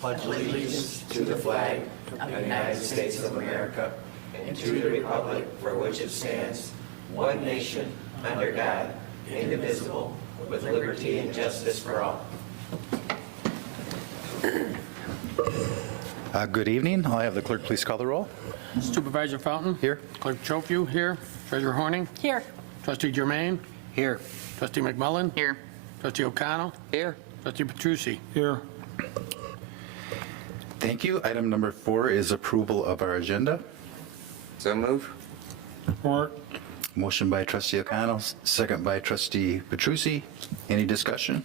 pledge allegiance to the flag of the United States of America and to the republic for which it stands, one nation, under God, indivisible, with liberty and justice for all. Good evening. I'll have the clerk please call the roll. Supervisor Fountain? Here. Clerk Chokwu? Here. Treasurer Horning? Here. Trustee Germain? Here. Trustee McMullen? Here. Trustee O'Connell? Here. Trustee Petrucci? Here. Thank you. Item number 4 is approval of our agenda. So move. Support. Motion by trustee O'Connell, second by trustee Petrucci. Any discussion?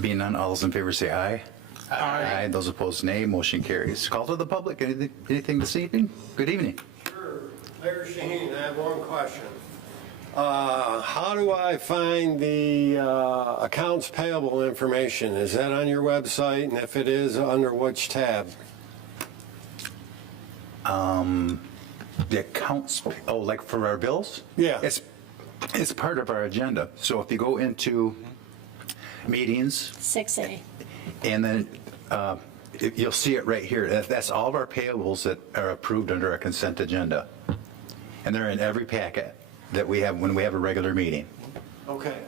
Being none, all those in favor say aye. Aye. Those opposed, nay. Motion carries. Call to the public. Anything this evening? Good evening. Sure. Larry Shaheen, I have one question. How do I find the accounts payable information? Is that on your website? And if it is, under which tab? The accounts, like for our bills? Yeah. It's part of our agenda. So if you go into meetings, 6A. and then you'll see it right here. That's all of our payables that are approved under our consent agenda. And they're in every packet that we have when we have a regular meeting. Okay.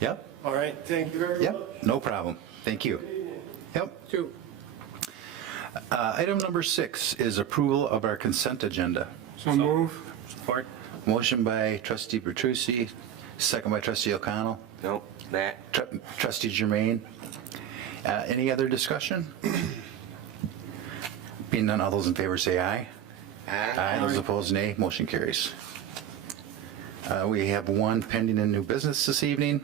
Yep, All right. Thank you very much. yep, no problem. Thank you. Yep. Two. Item number 6 is approval of our consent agenda. So move. Support. Motion by trustee Petrucci, second by trustee O'Connell. Nope. That. Trustee Germain. Any other discussion? Being none, all those in favor say aye. Aye. Those opposed, nay. Motion carries. We have one pending in new business this evening.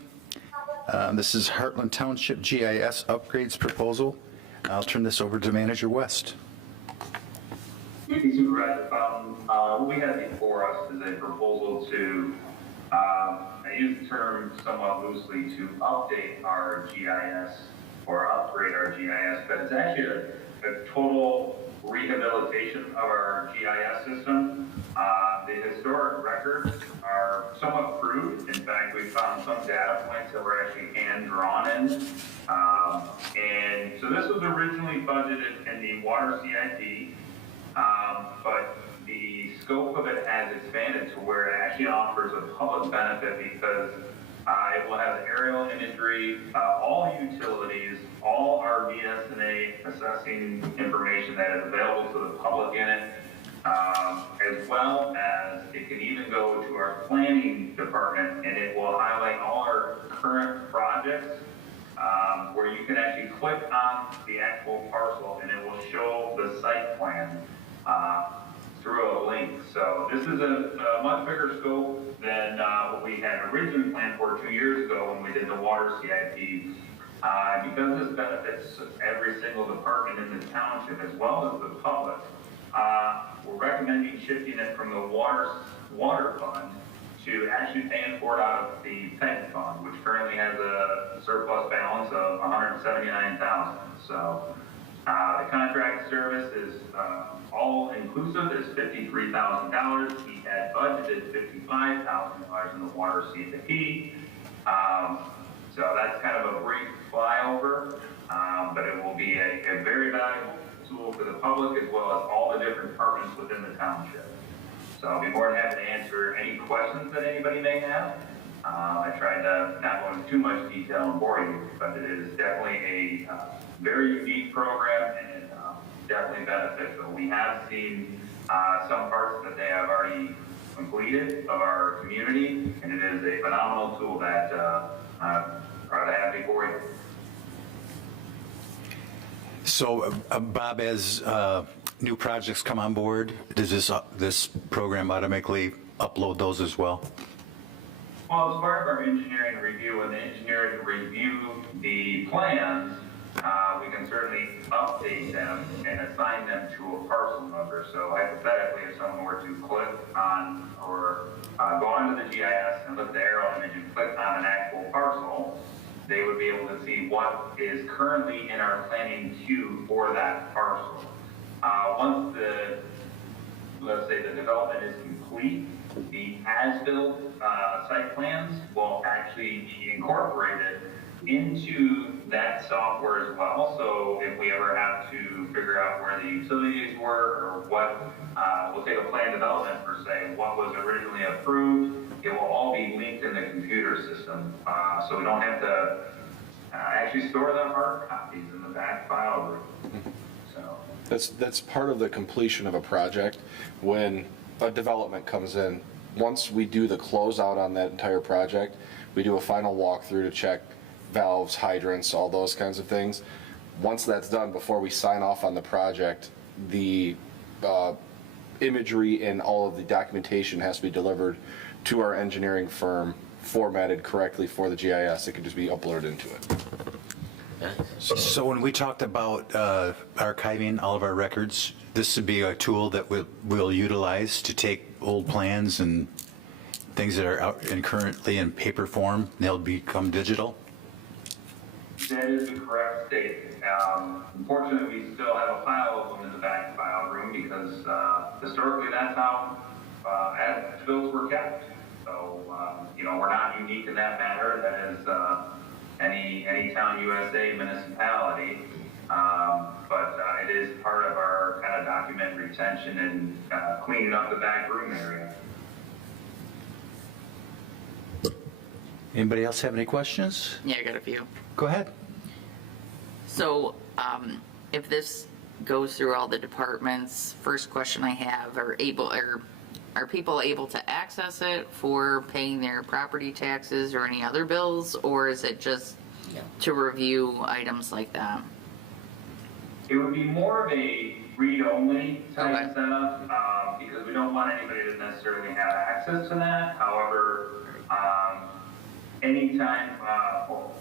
This is Heartland Township GIS upgrades proposal. I'll turn this over to Manager West. Thank you, Supervisor Fountain. What we have before us is a proposal to, I use the term somewhat loosely, to update our GIS or upgrade our GIS, but it's actually a total rehabilitation of our GIS system. The historic records are somewhat crude. In fact, we found some data points that were actually hand-drawn in. And so this was originally budgeted in the water CIP, but the scope of it has expanded to where it actually offers a public benefit because it will have aerial imagery, all utilities, all our BSNA assessing information that is available to the public in it, as well as it can even go to our planning department and it will highlight all our current projects where you can actually click on the actual parcel and it will show the site plan through a link. So this is a much bigger scope than what we had originally planned for 2 years ago when we did the water CIP. Because this benefits every single department in the township as well as the public, we're recommending shifting it from the water fund to actually paying for it out of the PEG fund, which currently has a surplus balance of $179,000. So the contract service is all inclusive is $53,000. We had budgeted $55,000 in the water CIP. So that's kind of a brief flyover, but it will be a very valuable tool for the public as well as all the different departments within the township. So I'll be more than happy to answer any questions that anybody may have. I tried to not go into too much detail and bore you, but it is definitely a very unique program and definitely beneficial. We have seen some parts that they have already completed of our community, and it is a phenomenal tool that I'm proud to have before you. So, Bob, as new projects come on board, does this program automatically upload those as well? Well, as part of our engineering review, when the engineers review the plans, we can certainly update them and assign them to a parcel number. So hypothetically, if someone were to click on or go onto the GIS and look at the arrow image and click on an actual parcel, they would be able to see what is currently in our planning queue for that parcel. Once let's say the development is complete, the as-built site plans will actually be incorporated into that software as well. So if we ever have to figure out where the utilities were or what, we'll take a plan development per se, what was originally approved, it will all be linked in the computer system. So we don't have to actually store the hard copies in the back file room. So. That's part of the completion of a project. When a development comes in, once we do the closeout on that entire project, we do a final walkthrough to check valves, hydrants, all those kinds of things. Once that's done, before we sign off on the project, the imagery and all of the documentation has to be delivered to our engineering firm, formatted correctly for the GIS. It can just be uploaded into it. So when we talked about archiving all of our records, this would be a tool that we'll utilize to take old plans and things that are out and currently in paper form, they'll become digital? That is the correct statement. Unfortunately, we still have a pile of them in the back file room because historically that's how as bills were kept. So, we're not unique in that matter. That is any town USA municipality. But it is part of our kind of document retention and cleaning up the back room area. Anybody else have any questions? Yeah, I got a few. Go ahead. So, if this goes through all the departments, first question I have, are people able to access it for paying their property taxes or any other bills, or is it just to review items like that? It would be more of a read-only type Okay. setup, because we don't want anybody to necessarily have access to that. However, anytime,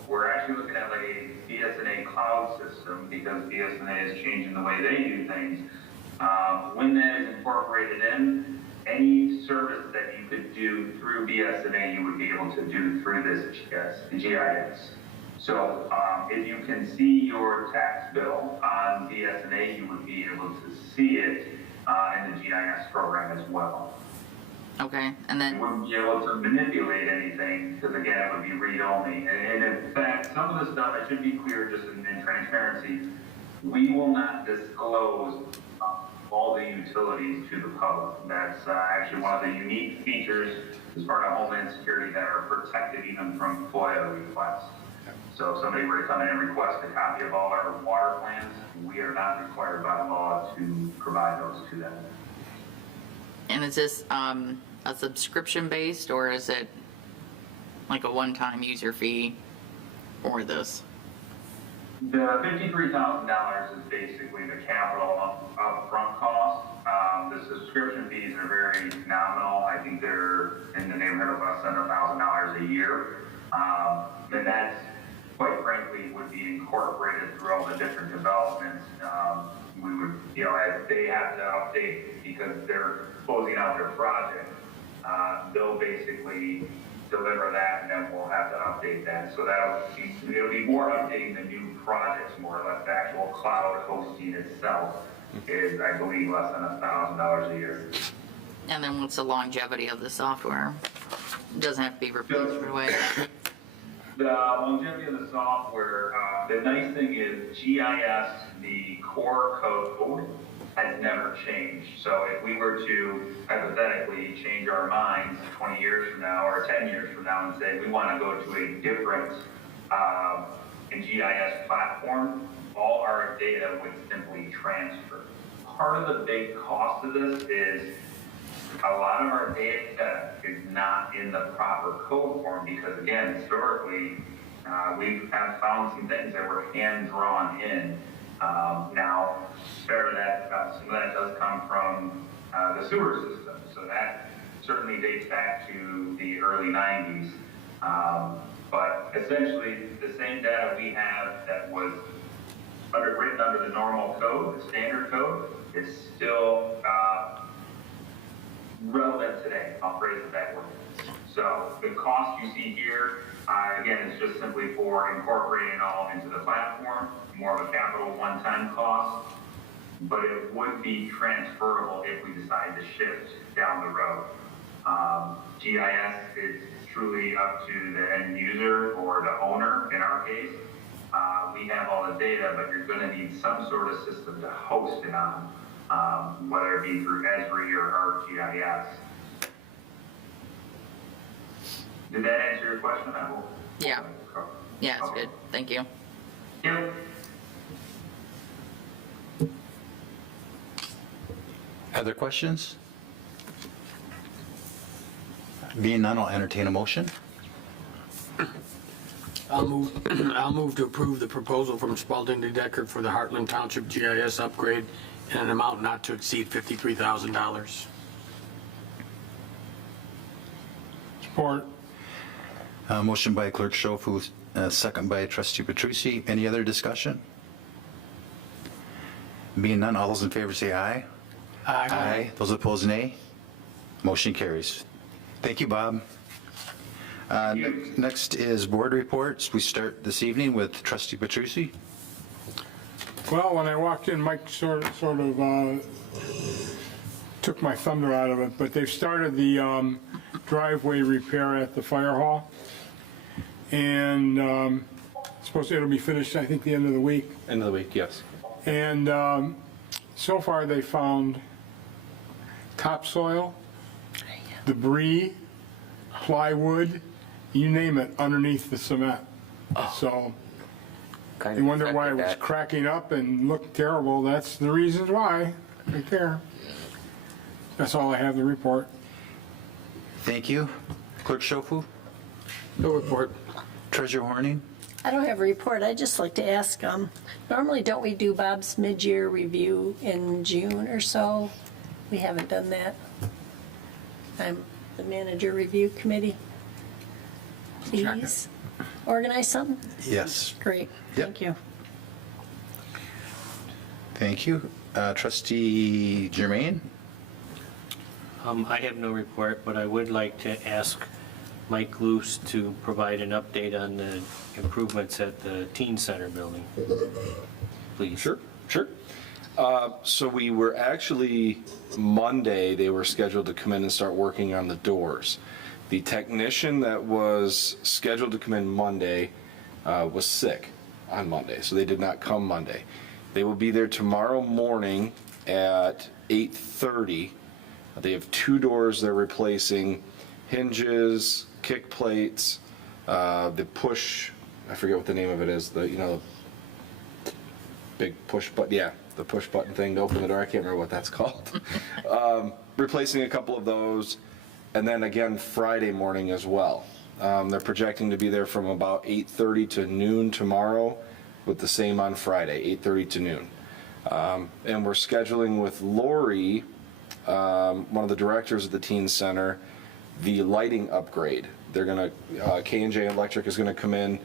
we're actually looking at like a BSNA cloud system, because BSNA is changing the way they do things. When that is incorporated in, any service that you could do through BSNA, you would be able to do through this GIS. So if you can see your tax bill on BSNA, you would be able to see it in the GIS program as well. Okay, and You then, wouldn't be able to manipulate anything, because again, it would be read-only. And in fact, some of the stuff, I should be clear just in transparency, we will not disclose all the utilities to the public. That's actually one of the unique features as part of Homeland Security that are protected even from FOIA requests. So if somebody were to come in and request a copy of all our water plans, we are not required by law to provide those to them. and is this a subscription based, or is it like a one-time user fee for this? The $53,000 is basically the capital upfront cost. The subscription fees are very nominal. I think they're in the neighborhood of less than $1,000 a year. And that's, quite frankly, would be incorporated through all the different developments. We would, as they have to update because they're closing out their project, they'll basically deliver that, and then we'll have to update that. So it'll be more updating the new projects, more or less. The actual cloud hosting itself is, I believe, less than $1,000 a year. And then what's the longevity of the software? It doesn't have to be replaced right away. The longevity of the software, the nice thing is GIS, the core code, has never changed. So if we were to hypothetically change our minds 20 years from now or 10 years from now and say we want to go to a different GIS platform, all our data would simply transfer. Part of the big cost of this is a lot of our data is not in the proper code form because, again, historically, we have found some things that were hand-drawn in. Now, some of that does come from the sewer system, so that certainly dates back to the early 90s. But essentially, the same data we have that was written under the normal code, the standard code, is still relevant today. I'll phrase it that way. So the cost you see here, again, is just simply for incorporating it all into the platform, more of a capital one-time cost, but it would be transferable if we decide to shift down the road. GIS is truly up to the end user or the owner in our case. We have all the data, but you're going to need some sort of system to host it on, whether it be through Esri or ArcGIS. Did that answer your question? I hope. Yeah. Yeah, it's good. Thank you. Yep. Other questions? Being none, I'll entertain a motion. I'll move to approve the proposal from Spalding to Decker for the Heartland Township GIS upgrade in an amount not to exceed $53,000. Support. Motion by Clerk Schofield, second by Trustee Petrucci. Any other discussion? Being none, all those in favor say aye. Aye. Those opposed, nay. Motion carries. Thank you, Bob. Next is board reports. We start this evening with Trustee Petrucci. Well, when I walked in, Mike sort of took my thunder out of it, but they've started the driveway repair at the fire hall. And it'll be finished, I think, the end of the week. End of the week, yes. And so far, they found topsoil, debris, plywood, you name it, underneath the cement. So Kind you of wonder why it expected was that. cracking up and looked terrible. That's the reasons why, right there. That's all I have to report. Thank you. Clerk Schofield. No report. Treasurer Horning. I don't have a report. I'd just like to ask, normally don't we do Bob's mid-year review in June or so? We haven't done that. I'm the manager review committee. Please organize something? Yes. Great, Yep. thank you. Thank you. Trustee Germain. I have no report, but I would like to ask Mike Luce to provide an update on the improvements at the teen center building, please. Sure. So we were actually, Monday, they were scheduled to come in and start working on the doors. The technician that was scheduled to come in Monday was sick on Monday, so they did not come Monday. They will be there tomorrow morning at 8:30. They have 2 doors they're replacing, hinges, kick plates, the push, I forget what the name of it is, the big push button, yeah, the push button thing to open the door, I can't remember what that's called. Replacing a couple of those, and then again Friday morning as well. They're projecting to be there from about 8:30 to noon tomorrow, with the same on Friday, 8:30 to noon. And we're scheduling with Lori, one of the directors at the teen center, the lighting upgrade. They're gonna, K&J Electric is gonna come in.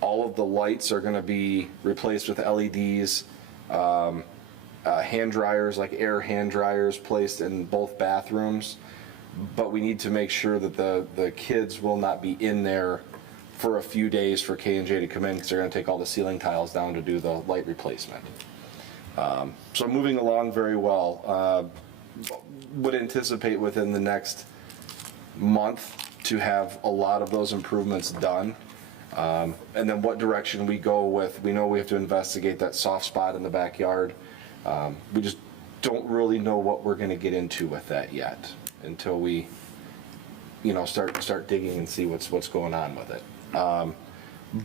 All of the lights are gonna be replaced with LEDs. Hand dryers, like air hand dryers, placed in both bathrooms. But we need to make sure that the kids will not be in there for a few days for K&J to come in, because they're gonna take all the ceiling tiles down to do the light replacement. So moving along very well. Would anticipate within the next month to have a lot of those improvements done. And then what direction we go with, we know we have to investigate that soft spot in the backyard. We just don't really know what we're gonna get into with that yet until we, start digging and see what's going on with it.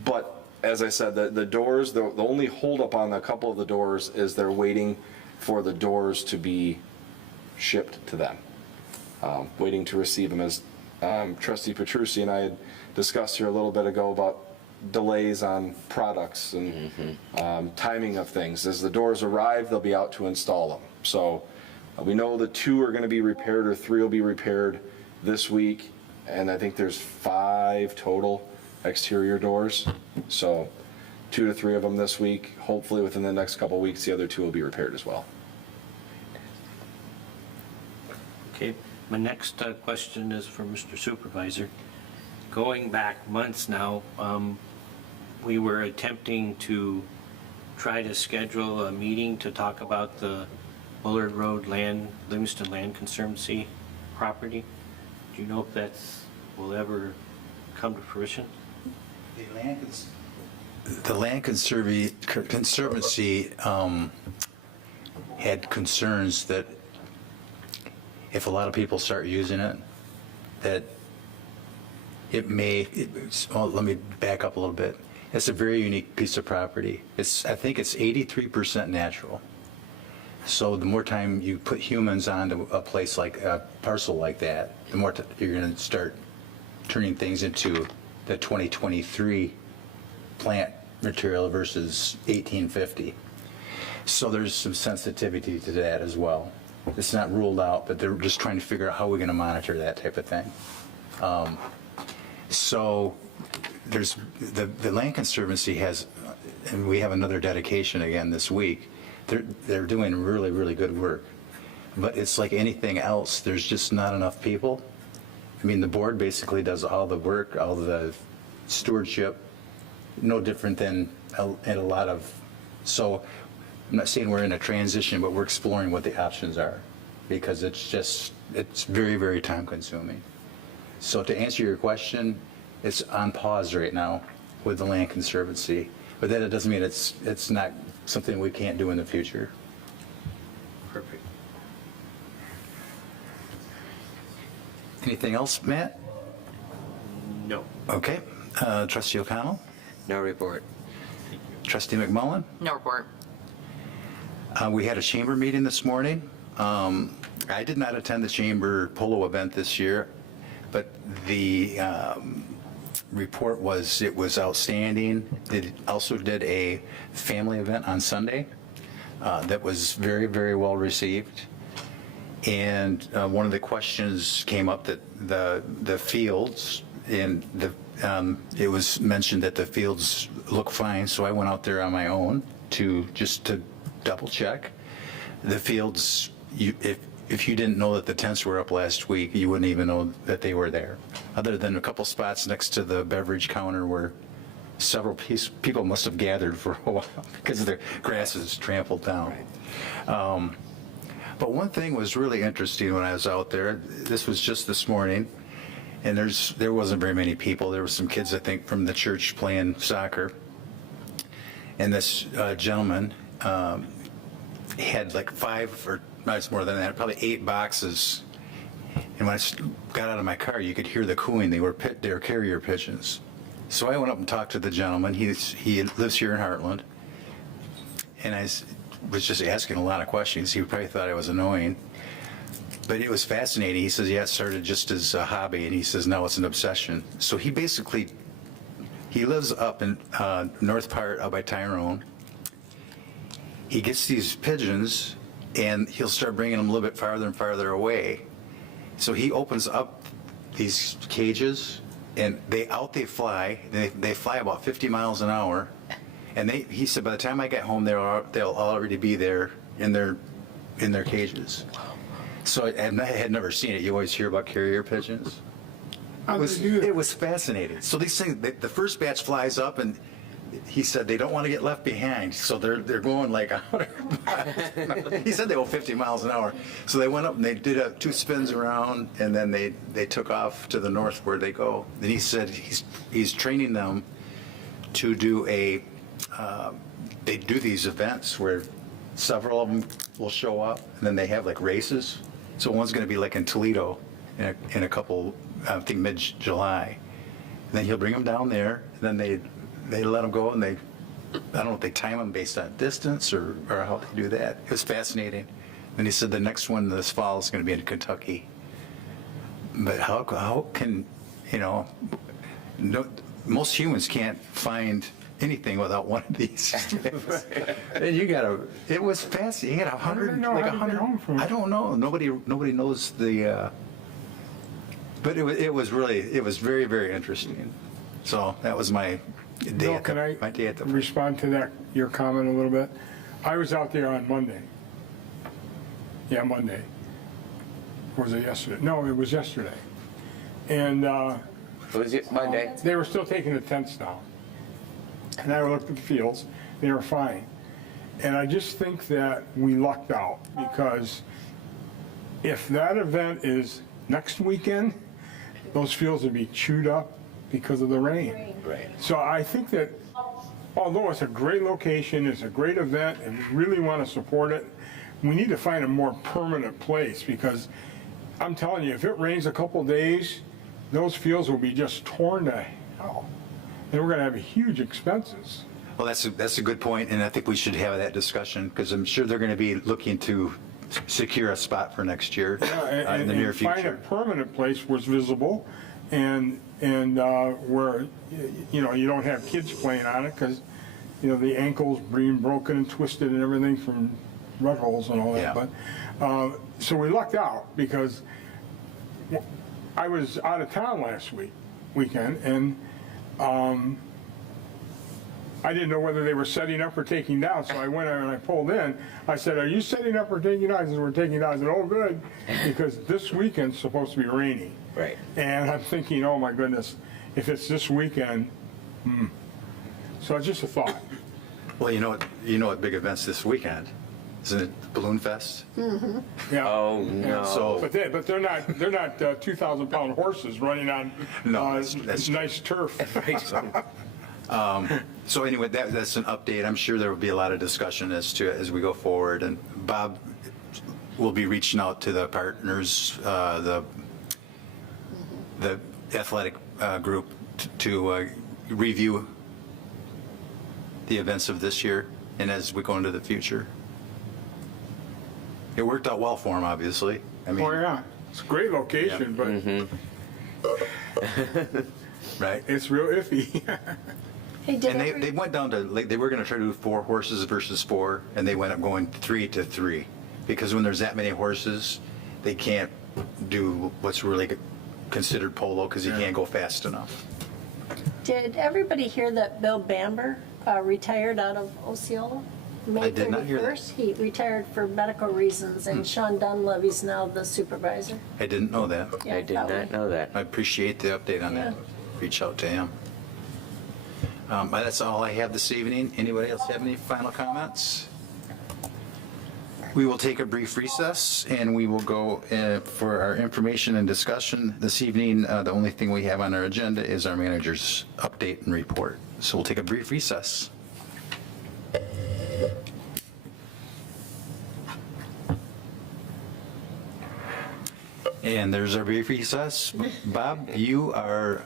But as I said, the doors, the only holdup on a couple of the doors is they're waiting for the doors to be shipped to them. Waiting to receive them, as Trustee Petrucci and I had discussed here a little bit ago about delays on products and timing of things. As the doors arrive, they'll be out to install them. So we know the 2 are going to be repaired, or 3 will be repaired this week, and I think there's 5 total exterior doors. So 2 to 3 of them this week. Hopefully within the next couple of weeks, the other 2 will be repaired as well. Okay, my next question is for Mr. Supervisor. Going back months now, we were attempting to try to schedule a meeting to talk about the Bullard Road Livingston Land Conservancy property. Do you know if will ever come to fruition? The Land Conservancy had concerns that if a lot of people start using it, that it may, well, let me back up a little bit. It's a very unique piece of property. I think it's 83% natural. So the more time you put humans onto a place like a parcel like that, the more you're going to start turning things into the 2023 plant material versus 1850. So there's some sensitivity to that as well. It's not ruled out, but they're just trying to figure out how we're going to monitor that type of thing. So there's the Land Conservancy has, and we have another dedication again this week. They're doing really, really good work. But it's like anything else, there's just not enough people. I mean, the board basically does all the work, all the stewardship, no different than in a lot of, so I'm not saying we're in a transition, but we're exploring what the options are, because it's very, very time consuming. So to answer your question, it's on pause right now with the Land Conservancy, but that doesn't mean it's not something we can't do in the future. Perfect. Anything else, Matt? No. Okay. Trustee O'Connell? No report. Trustee McMullen? No report. We had a chamber meeting this morning. I did not attend the chamber polo event this year, but the report was it was outstanding. They also did a family event on Sunday that was very, very well received. And one of the questions came up that the fields, and it was mentioned that the fields look fine, so I went out there on my own to double check. The fields, if you didn't know that the tents were up last week, you wouldn't even know that they were there, other than a couple spots next to the beverage counter where several people must have gathered for a while because the grass is trampled down. But one thing was really interesting when I was out there. This was just this morning, and there wasn't very many people. There were some kids, I think, from the church playing soccer. And this gentleman had like 5 or not more than that, probably 8 boxes. And when I got out of my car, you could hear the cooing. They were carrier pigeons. So I went up and talked to the gentleman. He lives here in Heartland, and I was just asking a lot of questions. He probably thought I was annoying, but it was fascinating. He says, yeah, it started just as a hobby, and he says now it's an obsession. So he lives up in north part out by Tyrone. He gets these pigeons, and he'll start bringing them a little bit farther and farther away. So he opens up these cages, and they fly. They fly about 50 miles an hour. And he said, by the time I get home, they'll already be there in their cages. So I had never seen it. You always hear about carrier pigeons. It was fascinating. So these things, the first batch flies up, and he said they don't want to get left behind. So they're going like 100 miles. He said they go 50 miles an hour. So they went up and they did 2 spins around, and then they took off to the north where they go. And he said he's training them to do they do these events where several of them will show up, and then they have like races. So one's going to be like in Toledo in a couple, I think mid-July. And then he'll bring them down there, and then they let them go, and I don't know if they time them based on distance or how they do that. It was fascinating. And he said the next one this fall is going to be in Kentucky. But how can, most humans can't find anything without one of these. And it was fascinating. You had 100, I don't know. Nobody knows but it was very, very interesting. So that was my day. Bill, can I respond to that, your comment a little bit? I was out there on Monday. Yeah, Monday. Or was it yesterday? No, it was yesterday. And Was it Monday? they were still taking the tents down. And I looked at the fields, they were fine. And I just think that we lucked out, because if that event is next weekend, those fields would be chewed up because of the rain. Right. So I think that although it's a great location, it's a great event, and we really want to support it, we need to find a more permanent place, because I'm telling you, if it rains a couple days, those fields will be just torn to hell. And we're going to have huge expenses. Well, that's a good point, and I think we should have that discussion, because I'm sure they're going to be looking to secure a spot for next year in the near And find a future. permanent place where it's visible and where, you don't have kids playing on it, because, the ankles being broken and twisted and everything from rut holes and all that. Yeah. But, so we lucked out, because I was out of town last weekend, and I didn't know whether they were setting up or taking down, so I went and I pulled in. I said, "Are you setting up or taking down?" I said, "We're taking down." I said, "Oh, good," because this weekend's supposed to be rainy. Right. And I'm thinking, oh my goodness, if it's this weekend, So it's just a thought. Well, you know what big events this weekend? Isn't it Balloon Fest? Yeah. Oh, no. So, But they're not 2,000-pound horses running on No, that's true. nice turf. So anyway, that's an update. I'm sure there will be a lot of discussion as we go forward. And Bob will be reaching out to the partners, the athletic group to review the events of this year and as we go into the future. It worked out well for him, obviously. I mean, Oh, yeah. It's a great location, but right? it's real iffy. Hey, did And every- they went down to, like, they were going to try to do 4 horses versus 4, and they went up going 3 to 3. Because when there's that many horses, they can't do what's really considered polo because you can't go fast enough. Did everybody hear that Bill Bamber retired out of Osceola? May I did not hear that. 31st? He retired for medical reasons, and Sean Dunleavy's now the supervisor. I didn't know that. Yeah, I did that not one. know that. I appreciate the update on that. Yeah. Reach out to him. That's all I have this evening. Anybody else have any final comments? We will take a brief recess, and we will go for our information and discussion. This evening, the only thing we have on our agenda is our manager's update and report. So we'll take a brief recess. And there's our brief recess. Bob, you are